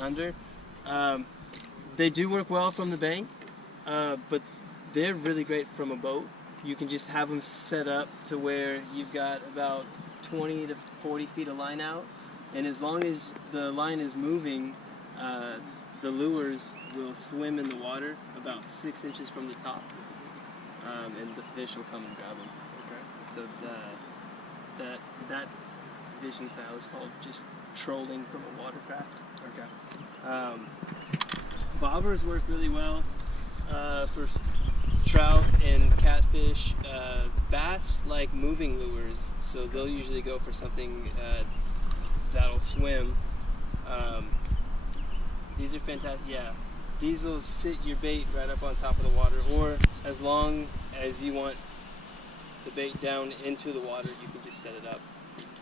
under. They do work well from the bank, but they're really great from a boat. You can just have them set up to where you've got about 20 to 40 feet of line out, and as long as the line is moving, the lures will swim in the water about 6 inches from the top, and the fish will come and grab them. Okay. So that fishing style is called just trolling from a watercraft. Okay. Bobbers work really well for trout and catfish. Bass like moving lures, so they'll usually go for something that'll swim. These are fantastic. Yeah, these will sit your bait right up on top of the water, or as long as you want the bait down into the water, you can just set it up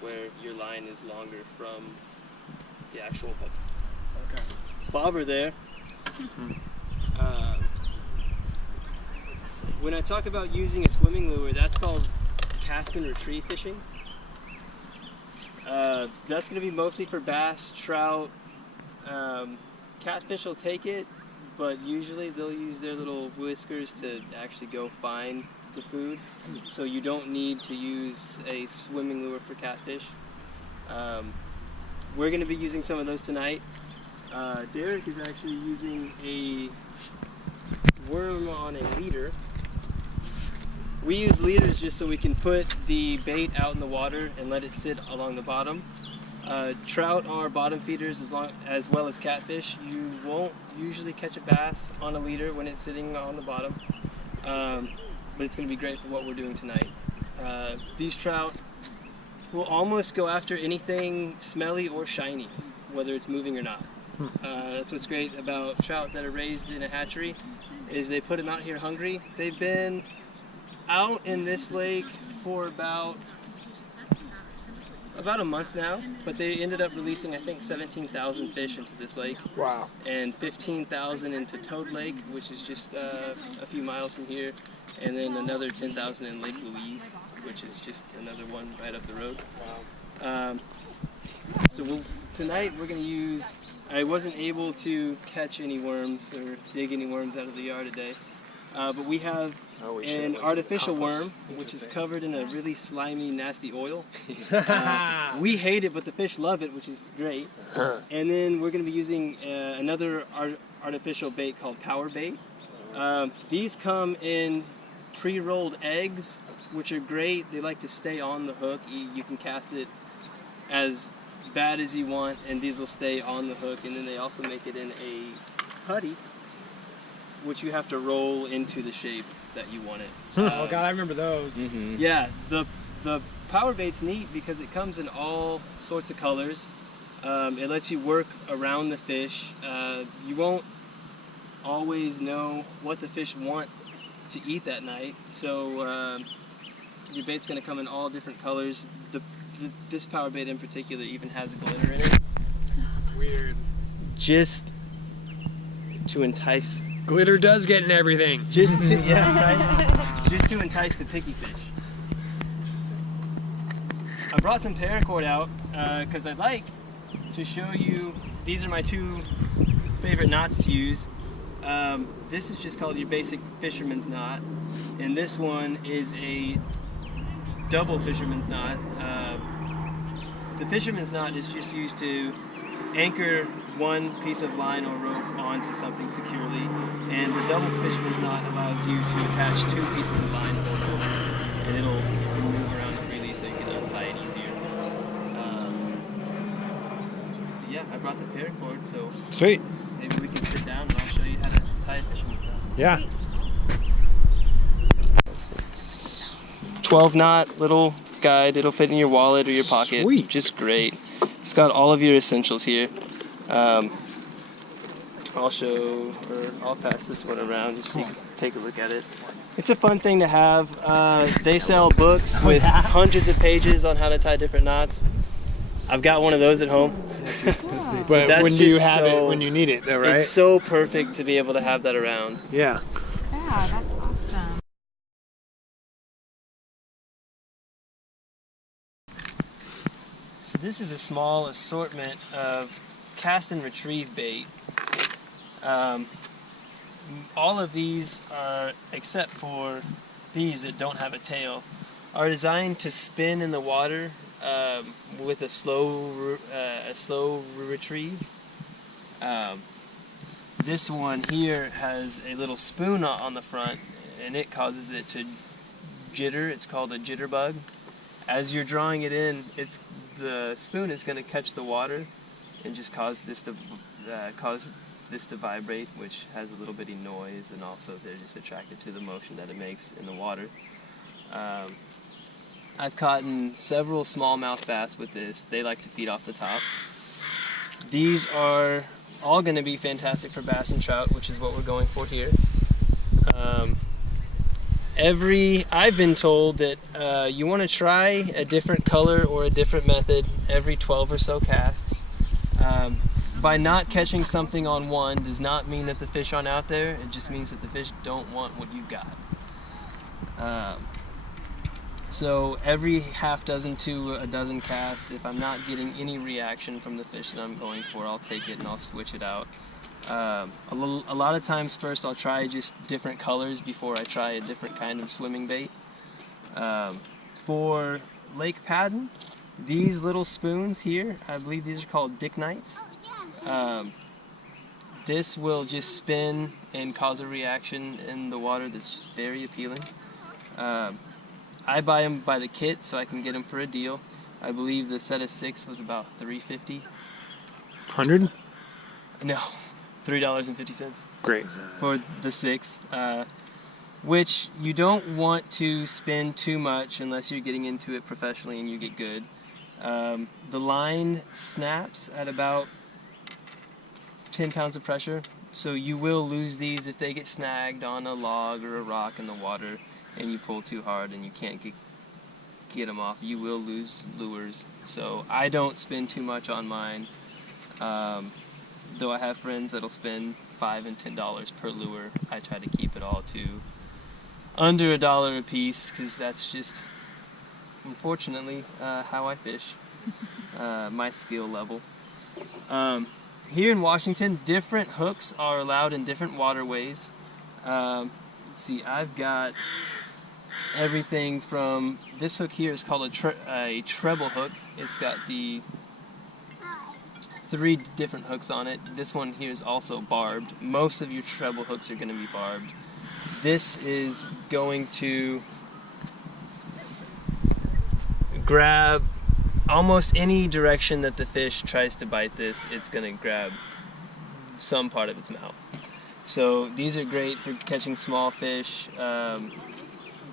where your line is longer from the actual hook. Okay. Bobber there. When I talk about using a swimming lure, that's called cast and retrieve fishing. That's going to be mostly for bass, trout. Catfish will take it, but usually they'll use their little whiskers to actually go find the food. So you don't need to use a swimming lure for catfish. We're going to be using some of those tonight. Derek is actually using a worm on a leader. We use leaders just so we can put the bait out in the water and let it sit along the bottom. Trout are bottom feeders as well as catfish. You won't usually catch a bass on a leader when it's sitting on the bottom, but it's going to be great for what we're doing tonight. These trout will almost go after anything smelly or shiny, whether it's moving or not. That's what's great about trout that are raised in a hatchery, is they put them out here hungry. They've been out in this lake for about a month now, but they ended up releasing, I think, 17,000 fish into this lake. Wow. And 15,000 into Toad Lake, which is just a few miles from here, and then another 10,000 in Lake Louise, which is just another one right up the road. Wow. So tonight we're going to use, I wasn't able to catch any worms or dig any worms out of the yard today, but we have an artificial worm, which is covered in a really slimy, nasty oil. We hate it, but the fish love it, which is great. And then we're going to be using another artificial bait called power bait. These come in pre-rolled eggs, which are great. They like to stay on the hook. You can cast it as bad as you want, and these will stay on the hook. And then they also make it in a putty, which you have to roll into the shape that you want it. Oh God, I remember those. Mm-hmm. Yeah, the power bait's neat because it comes in all sorts of colors. It lets you work around the fish. You won't always know what the fish want to eat that night, so your bait's going to come in all different colors. This power bait in particular even has glitter in it. Weird. Just to entice. Glitter does get in everything. Just to, yeah, right? Just to entice the picky fish. I brought some paracord out because I'd like to show you, these are my two favorite knots to use. This is just called your basic fisherman's knot, and this one is a double fisherman's knot. The fisherman's knot is just used to anchor one piece of line or rope onto something securely, and the double fisherman's knot allows you to attach two pieces of line or rope, and it'll move around freely so you can untie it easier. Yeah, I brought the paracord, so sweet. Maybe we can sit down and I'll show you how to tie a fisherman's knot. Yeah. 12 knot little guide. It'll fit in your wallet or your pocket. Sweet. Just great. It's got all of your essentials here. I'll show, or I'll pass this one around just so you can take a look at it. It's a fun thing to have. They sell books with hundreds of pages on how to tie different knots. I've got one of those at home. But that's when do you have it when you need it though, right? It's so perfect to be able to have that around. Yeah. Yeah, that's awesome. So this is a small assortment of cast and retrieve bait. All of these are, except for these that don't have a tail, are designed to spin in the water with a slow retrieve. This one here has a little spoon on the front, and it causes it to jitter. It's called a jitterbug. As you're drawing it in, the spoon is going to catch the water and just cause this to vibrate, which has a little bitty noise, and also they're just attracted to the motion that it makes in the water. I've caught several smallmouth bass with this. They like to feed off the top. These are all going to be fantastic for bass and trout, which is what we're going for here. I've been told that you want to try a different color or a different method every 12 or so casts. By not catching something on one does not mean that the fish aren't out there. It just means that the fish don't want what you've got. So every half dozen to a dozen casts, if I'm not getting any reaction from the fish that I'm going for, I'll take it and I'll switch it out. A lot of times first I'll try just different colors before I try a different kind of swimming bait. For Lake Padden, these little spoons here, I believe these are called Dick Knights. This will just spin and cause a reaction in the water that's just very appealing. I buy them by the kit so I can get them for a deal. I believe the set of 6 was about $3.50. 100? No, $3.50. Great. For the 6, which you don't want to spend too much unless you're getting into it professionally and you get good. The line snaps at about 10 pounds of pressure, so you will lose these if they get snagged on a log or a rock in the water and you pull too hard and you can't get them off. You will lose lures, so I don't spend too much on mine, though I have friends that'll spend $5 and $10 per lure. I try to keep it all to under $1 a piece, because that's just, unfortunately, how I fish, my skill level. Here in Washington, different hooks are allowed in different waterways. Let's see, I've got everything from, this hook here is called a treble hook. It's got the 3 different hooks on it. This one here is also barbed. Most of your treble hooks are going to be barbed. This is going to grab almost any direction that the fish tries to bite this. It's going to grab some part of its mouth. So these are great for catching small fish.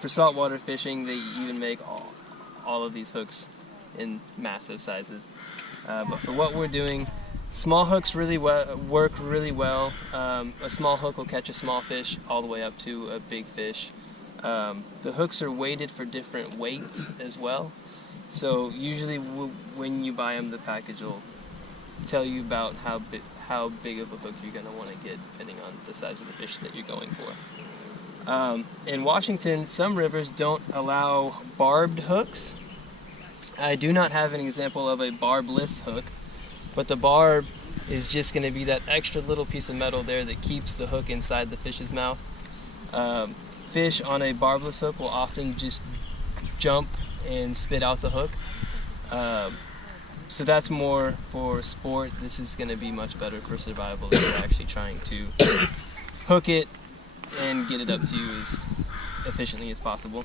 For saltwater fishing, they even make all of these hooks in massive sizes. But for what we're doing, small hooks work really well. A small hook will catch a small fish all the way up to a big fish. The hooks are weighted for different weights as well. So usually when you buy them, the package will tell you about how big of a hook you're going to want to get depending on the size of the fish that you're going for. In Washington, some rivers don't allow barbed hooks. I do not have an example of a barbless hook, but the barb is just going to be that extra little piece of metal there that keeps the hook inside the fish's mouth. Fish on a barbless hook will often just jump and spit out the hook. So that's more for sport. This is going to be much better for survival if you're actually trying to hook it and get it up to you as efficiently as possible.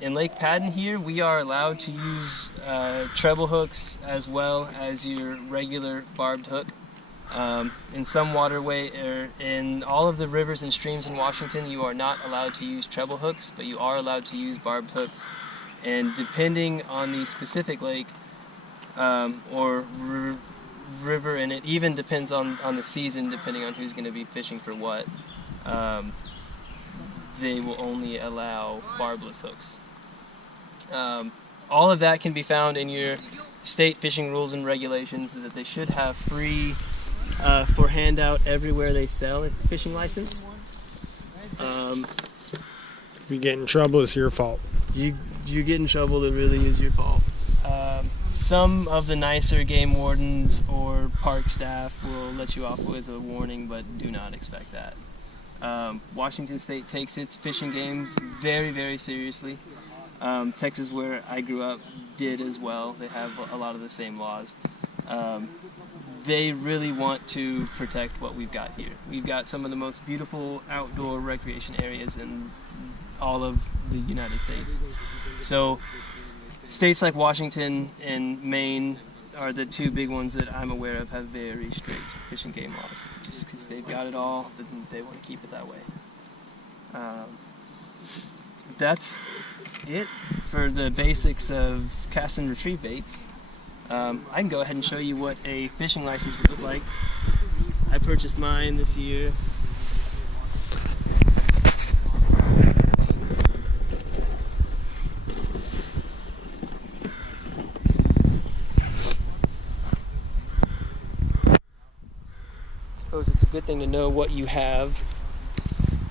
In Lake Padden here, we are allowed to use treble hooks as well as your regular barbed hook. In some waterway, or in all of the rivers and streams in Washington, you are not allowed to use treble hooks, but you are allowed to use barbed hooks. And depending on the specific lake or river, and it even depends on the season, depending on who's going to be fishing for what, they will only allow barbless hooks. All of that can be found in your state fishing rules and regulations that they should have free for handout everywhere they sell a fishing license. If you get in trouble, it's your fault. You get in trouble, it really is your fault. Some of the nicer game wardens or park staff will let you off with a warning, but do not expect that. Washington State takes its fishing game very, very seriously. Texas, where I grew up, did as well. They have a lot of the same laws. They really want to protect what we've got here. We've got some of the most beautiful outdoor recreation areas in all of the United States. So states like Washington and Maine are the two big ones that I'm aware of have very strict fish and game laws. Just because they've got it all, they want to keep it that way. That's it for the basics of cast and retrieve baits. I can go ahead and show you what a fishing license would look like. I purchased mine this year. Suppose it's a good thing to know what you have,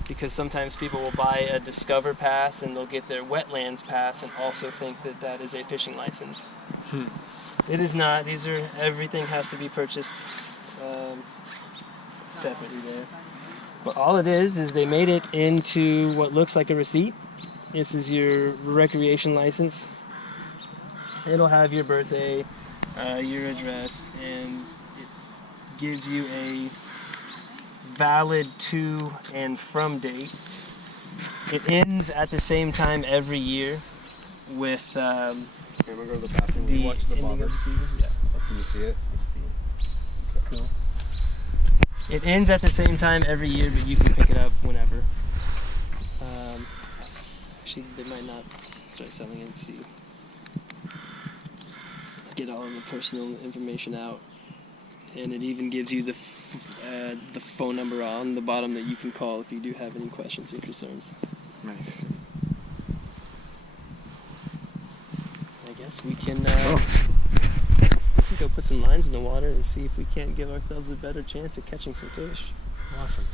because sometimes people will buy a Discover Pass and they'll get their Wetlands Pass and also think that that is a fishing license. It is not. Everything has to be purchased separately there. But all it is they made it into what looks like a receipt. This is your recreation license. It'll have your birthday, your address, and it gives you a valid to and from date. It ends at the same time every year with I'm gonna go to the bathroom. the Watch the ending bobber. of the season. Yeah. Can you see it? Cool. It ends at the same time every year, but you can pick it up whenever. Actually, they might not start selling it. See, get all of the personal information out, and it even gives you the phone number on the bottom that you can call if you do have any questions or concerns. Nice. I guess we can go put some lines in the water and see if we can't give ourselves a better chance at catching some fish. Awesome.